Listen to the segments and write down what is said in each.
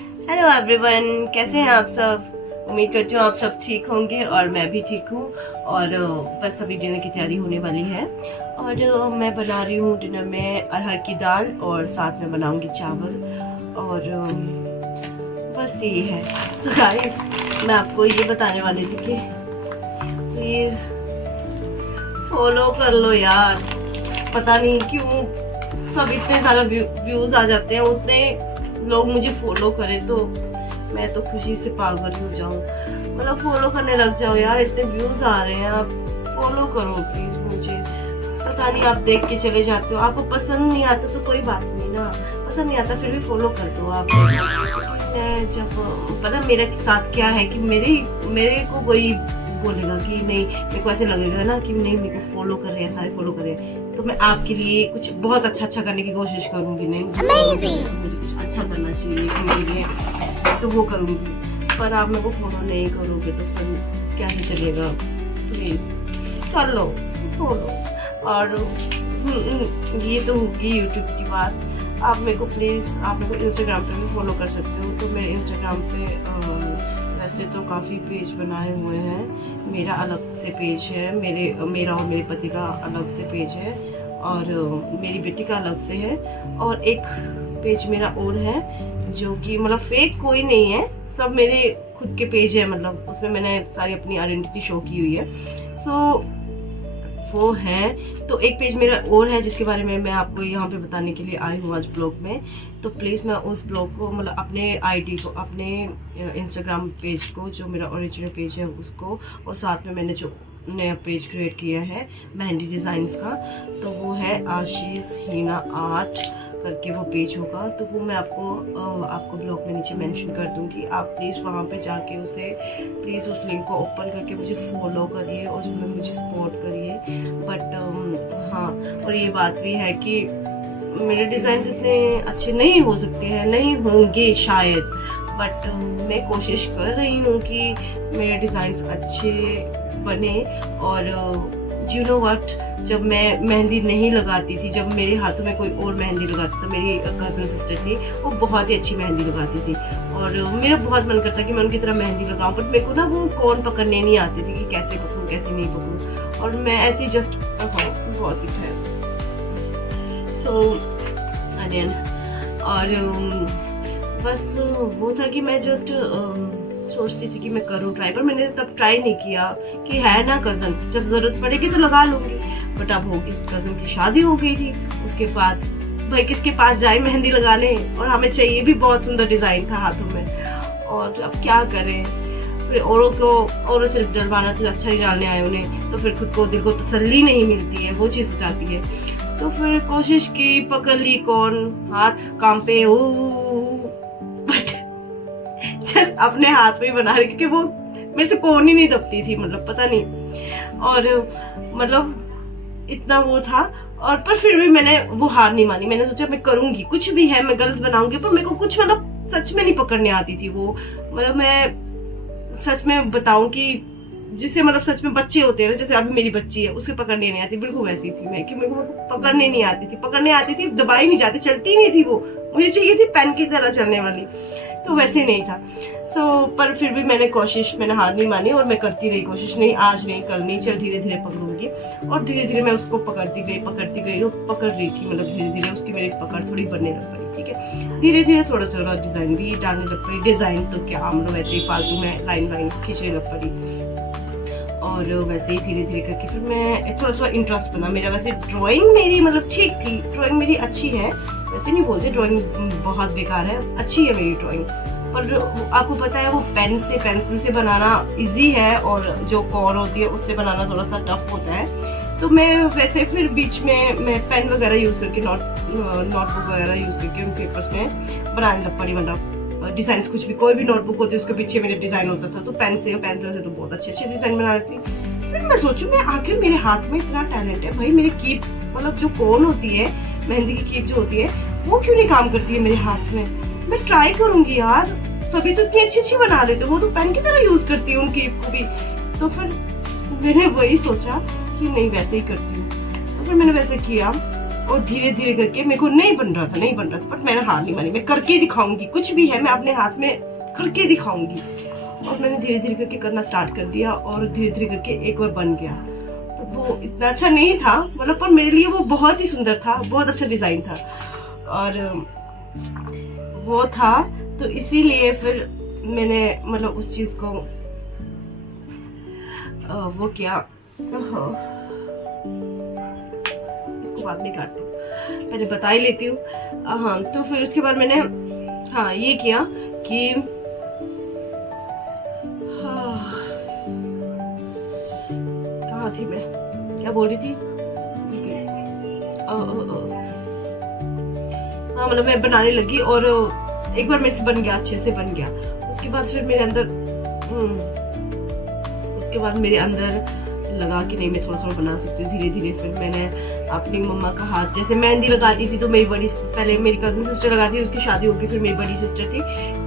Hello everyone, कैसे हैं आप सब। उम्मीद करती हूँ आप सब ठीक होंगे और मैं भी ठीक हूँ। और बस अभी डिनर की तैयारी होने वाली है और मैं बना रही हूँ डिनर में अरहर की दाल और साथ में बनाऊंगी चावल और बस यही है। सो गाइस, मैं आपको ये बताने वाली थी कि प्लीज़ फॉलो कर लो यार। पता नहीं क्यों सब इतने सारे व्यूज़ आ जाते हैं, उतने लोग मुझे फॉलो करें तो मैं तो खुशी से पागल हो जाऊं। मतलब फॉलो करने लग जाओ यार, इतने व्यूज आ रहे हैं, आप फॉलो करो प्लीज मुझे। पता नहीं आप देख के चले जाते हो, आपको पसंद नहीं आता तो कोई बात नहीं ना, पसंद नहीं आता फिर भी फॉलो कर दो आप। मैं जब पता मेरे साथ क्या है कि मेरे को कोई बोलेगा कि नहीं, मेरे को ऐसे लगेगा ना कि नहीं मेरे को फॉलो कर रहे हैं, सारे फॉलो कर रहे हैं, तो मैं आपके लिए कुछ बहुत अच्छा करने की कोशिश करूंगी। नहीं मुझे कुछ अच्छा करना चाहिए मेरे लिए तो वो करूंगी, पर आप मेरे को फॉलो नहीं करोगे तो फिर कैसे चलेगा। प्लीज कर लो फॉलो। और ये तो होगी यूट्यूब की बात। आप मेरे को प्लीज़ आप मेरे को इंस्टाग्राम पे भी फॉलो कर सकते हो। तो मेरे इंस्टाग्राम पे वैसे तो काफ़ी पेज बनाए हुए हैं। मेरा अलग से पेज है, मेरा और मेरे पति का अलग से पेज है और मेरी बेटी का अलग से है, और एक पेज मेरा और है जो कि मतलब फेक कोई नहीं है, सब मेरे खुद के पेज है। मतलब उसमें मैंने सारी अपनी आइडेंटिटी शो की हुई है। सो वो है। तो एक पेज मेरा और है जिसके बारे में मैं आपको यहाँ पे बताने के लिए आई हूँ आज ब्लॉग में। तो प्लीज़ मैं उस ब्लॉग को मतलब अपने आईडी को, अपने इंस्टाग्राम पेज को जो मेरा ओरिजिनल पेज है उसको, और साथ में मैंने जो नया पेज क्रिएट किया है मेहंदी डिज़ाइंस का, तो वो है आशीष हीना आर्ट करके वो पेज होगा। तो वो मैं आपको ब्लॉग में नीचे मेंशन कर दूंगी। आप प्लीज़ वहाँ पे जाके प्लीज़ उस लिंक को ओपन करके मुझे फॉलो करिए और उसमें मुझे सपोर्ट करिए। बट हाँ, और ये बात भी है कि मेरे डिज़ाइंस इतने अच्छे नहीं हो सकते हैं, नहीं होंगे शायद, बट मैं कोशिश कर रही हूँ कि मेरे डिज़ाइंस अच्छे बने। और यू नो व्हाट, जब मैं मेहंदी नहीं लगाती थी, जब मेरे हाथों में कोई और मेहंदी लगाता था, मेरी कज़न सिस्टर थी, वो बहुत ही अच्छी मेहंदी लगाती थी और मेरा बहुत मन करता कि मैं उनकी तरह मेहंदी लगाऊं, बट मेरे को ना वो कौन पकड़ने नहीं आती थी कि कैसे पकड़ूं कैसे नहीं पकड़ूं, और मैं ऐसे ही जस्ट बहुत ही है। सो अगेन, और बस वो था कि मैं जस्ट सोचती थी कि मैं करूँ ट्राई, पर मैंने तब ट्राई नहीं किया कि है ना कज़न, जब ज़रूरत पड़ेगी तो लगा लूँगी। बट अब होगी, कज़न की शादी हो गई थी, उसके बाद भाई किसके पास जाए मेहंदी लगाने, और हमें चाहिए भी बहुत सुंदर डिज़ाइन था हाथों में, और अब क्या करें। फिर औरों से डलवाना तो अच्छा ही डालने आए उन्हें, तो फिर खुद को दिल को तसल्ली नहीं मिलती है, वो चीज़ हो जाती है। तो फिर कोशिश की, पकड़ ली कौन, हाथ काम पे हो, बट चल अपने हाथ में ही बना रही, क्योंकि वो मेरे से कौन ही नहीं दबती थी, मतलब पता नहीं, और मतलब इतना वो था। और पर फिर भी मैंने वो हार नहीं मानी, मैंने सोचा मैं करूंगी, कुछ भी है मैं गलत बनाऊंगी, पर मेरे को कुछ मतलब सच में नहीं पकड़ने आती थी वो। मतलब मैं सच में बताऊं कि जिससे मतलब सच में बच्चे होते हैं ना, जैसे अभी मेरी बच्ची है, उसके पकड़ने नहीं आती, बिल्कुल वैसी थी मैं कि मेरे को पकड़ने नहीं आती थी, पकड़ने आती थी दबाई नहीं जाती, चलती नहीं थी वो, मुझे चाहिए थी पेन की तरह चलने वाली, तो वैसे नहीं था। सो पर फिर भी मैंने हार नहीं मानी और मैं करती रही कोशिश, नहीं आज नहीं कल नहीं, चल धीरे धीरे पकड़ूंगी। और धीरे धीरे मैं उसको पकड़ती गई और पकड़ रही थी, मतलब धीरे धीरे उसकी मेरी पकड़ थोड़ी बनने लग पड़ी। ठीक है, धीरे धीरे थोड़ा थोड़ा डिज़ाइन भी डालने लग पड़ी। डिज़ाइन तो क्या, हम लोग वैसे ही फालतू में लाइन खींचने लग पड़ी, और वैसे ही धीरे धीरे करके फिर मैं थोड़ा इंटरेस्ट बना मेरा। वैसे ड्राइंग मेरी मतलब ठीक थी, ड्राइंग मेरी अच्छी है, वैसे नहीं बोलते ड्राइंग बहुत बेकार है, अच्छी है मेरी ड्राइंग। पर आपको पता है वो पेंसिल से बनाना इजी है, और जो कॉर्न होती है उससे बनाना थोड़ा सा टफ होता है। तो मैं वैसे फिर बीच में मैं पेन वगैरह यूज़ करके, नोटबुक वगैरह यूज़ करके उन पेपर्स में बनाने लग पड़ी। मतलब डिज़ाइन कुछ भी, कोई भी नोटबुक होती है उसके पीछे मेरे डिज़ाइन होता था, तो पेंसिल से तो बहुत अच्छे डिज़ाइन बना रही थी। फिर मैं सोचूं, मैं आखिर मेरे हाथ में इतना टैलेंट है भाई, मेरी कीप मतलब जो कॉर्न होती है, मेहंदी की कीप जो होती है, वो क्यों नहीं काम करती है मेरे हाथ में। मैं ट्राई करूंगी यार, सभी तो इतनी अच्छी बना लेते, वो तो पेन की तरह यूज करती है उन कीप को भी। तो फिर मैंने वही सोचा कि नहीं वैसे ही करती हूँ, तो फिर मैंने वैसे किया और धीरे धीरे करके मेरे को नहीं बन रहा था, बट मैंने हार नहीं मानी, मैं करके दिखाऊंगी, कुछ भी है मैं अपने हाथ में करके दिखाऊंगी। और मैंने धीरे धीरे करके करना स्टार्ट कर दिया और धीरे धीरे करके एक बार बन गया। तो वो इतना अच्छा नहीं था मतलब, पर मेरे लिए वो बहुत ही सुंदर था, बहुत अच्छा डिज़ाइन था और वो था, तो इसीलिए फिर मैंने मतलब उस चीज़ को वो किया। इसको बाद में काटती हूँ, पहले बता ही लेती हूँ। हाँ, तो फिर उसके बाद मैंने हाँ ये किया कि कहाँ थी मैं, क्या बोल रही थी? हाँ मतलब मैं बनाने लगी और एक बार मेरे से बन गया, अच्छे से बन गया। उसके बाद फिर मेरे अंदर लगा कि नहीं मैं थोड़ा थोड़ा बना सकती हूँ धीरे धीरे। फिर मैंने अपनी मम्मा का हाथ, जैसे मेहंदी लगाती थी तो मेरी बड़ी, पहले मेरी कजिन सिस्टर लगाती थी, उसकी शादी होगी, फिर मेरी बड़ी सिस्टर थी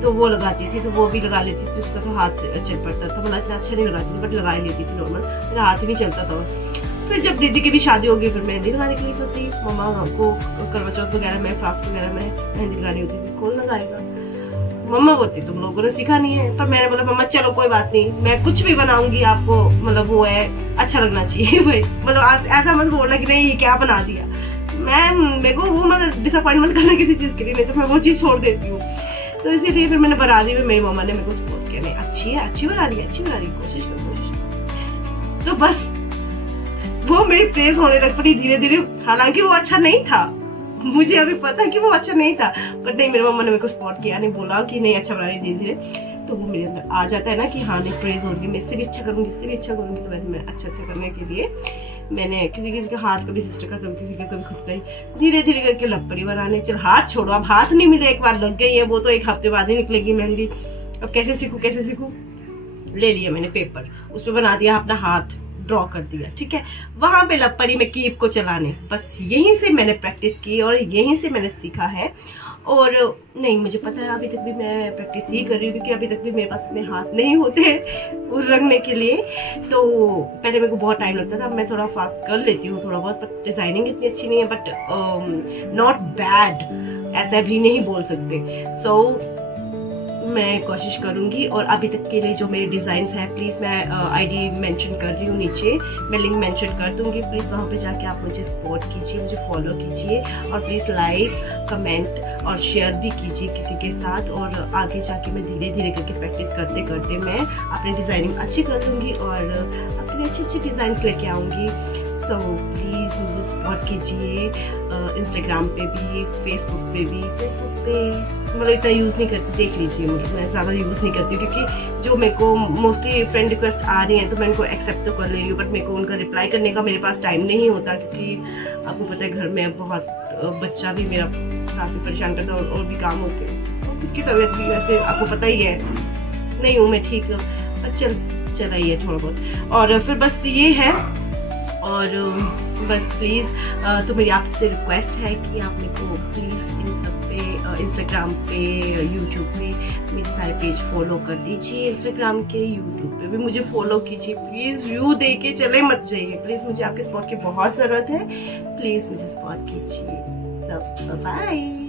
तो वो लगाती थी, तो वो भी लगा लेती थी, उसका तो हाथ चल पड़ता था, मतलब इतना अच्छा नहीं लगाती थी बट लगा लेती थी नॉर्मल, मेरा हाथ ही नहीं चलता था। फिर जब दीदी की भी शादी होगी फिर मेहंदी लगाने के लिए फंसी। मम्मा को करवा चौथ वगैरह में, फास्ट वगैरह में मेहंदी लगानी होती थी, कौन लगाएगा? मम्मा बोलती तुम लोगों ने सीखा नहीं है, पर मैंने बोला मम्मा चलो कोई बात नहीं, मैं कुछ भी बनाऊंगी आपको मतलब वो है अच्छा लगना चाहिए भाई, मतलब ऐसा मत बोलना कि नहीं ये क्या बना दिया। मेरे को वो मतलब डिसअपॉइंटमेंट करना किसी चीज़ के लिए, नहीं तो मैं वो चीज़ छोड़ देती हूँ। तो इसीलिए फिर मैंने बना दी, मेरी मम्मा ने मेरे को सपोर्ट किया, नहीं अच्छी बना रही, कोशिश कर। तो बस वो मेरी प्रेज होने लग पड़ी धीरे धीरे। हालांकि वो अच्छा नहीं था, मुझे अभी पता है कि वो अच्छा नहीं था, बट नहीं मेरी मम्मा ने मेरे को सपोर्ट किया, नहीं बोला कि नहीं अच्छा बना रही धीरे धीरे। तो वो मेरे अंदर आ जाता है ना कि हाँ नहीं प्रेज होगी, मैं इससे भी अच्छा करूँगी, इससे भी अच्छा करूँगी। तो वैसे मैं अच्छा करने के लिए मैंने किसी का हाथ, कभी सिस्टर का, कभी किसी का, कभी खुद का ही धीरे धीरे करके लपड़ी बनाने। चल हाथ छोड़ो, अब हाथ नहीं मिले, एक बार लग गई है वो तो एक हफ्ते बाद ही निकलेगी मेहंदी। अब कैसे सीखूं? ले लिया मैंने पेपर, उस पर बना दिया अपना हाथ, ड्रॉ कर दिया, ठीक है। वहां पे लपड़ी में कीप को चलाने, बस यहीं से मैंने प्रैक्टिस की और यहीं से मैंने सीखा है। और नहीं मुझे पता है अभी तक भी मैं प्रैक्टिस ही कर रही हूँ, क्योंकि अभी तक भी मेरे पास इतने हाथ नहीं होते वो रंगने के लिए। तो पहले मेरे को बहुत टाइम लगता था, अब मैं थोड़ा फास्ट कर लेती हूँ थोड़ा बहुत, बट डिजाइनिंग इतनी अच्छी नहीं है, बट नॉट बैड ऐसा भी नहीं बोल सकते। सो मैं कोशिश करूंगी। और अभी तक के लिए जो मेरे डिज़ाइंस हैं, प्लीज़ मैं आईडी मेंशन कर रही हूँ नीचे, मैं लिंक मेंशन कर दूंगी, प्लीज़ वहाँ पे जाके आप मुझे सपोर्ट कीजिए, मुझे फॉलो कीजिए और प्लीज़ लाइक, कमेंट और शेयर भी कीजिए किसी के साथ। और आगे जाके मैं धीरे धीरे करके प्रैक्टिस करते करते मैं अपनी डिज़ाइनिंग अच्छी कर लूँगी और अपने अच्छे डिज़ाइंस लेके आऊँगी। सो प्लीज़ मुझे सपोर्ट कीजिए, इंस्टाग्राम पे भी, फेसबुक पे मतलब इतना यूज़ नहीं करती, देख लीजिए, मैं ज़्यादा यूज़ नहीं करती क्योंकि जो मेरे को मोस्टली फ्रेंड रिक्वेस्ट आ रही हैं तो मैं उनको एक्सेप्ट तो कर ले रही हूँ, बट मेरे को उनका रिप्लाई करने का मेरे पास टाइम नहीं होता, क्योंकि आपको पता है घर में बहुत बच्चा भी मेरा काफ़ी परेशान करता है और भी काम होते हैं, और खुद की तबीयत भी वैसे आपको पता ही है, नहीं हूँ मैं ठीक, पर चल रही है थोड़ा बहुत। और फिर बस ये है, और बस प्लीज़ तो मेरी आपसे रिक्वेस्ट है कि आप मेरे को प्लीज़ इन सब पे, इंस्टाग्राम पे, यूट्यूब पे मेरे सारे पेज फॉलो कर दीजिए, इंस्टाग्राम के, यूट्यूब पे भी मुझे फॉलो कीजिए प्लीज़, व्यू दे के चले मत जाइए प्लीज़, मुझे आपके सपोर्ट की बहुत ज़रूरत है, प्लीज़ मुझे सपोर्ट कीजिए। सब बाय।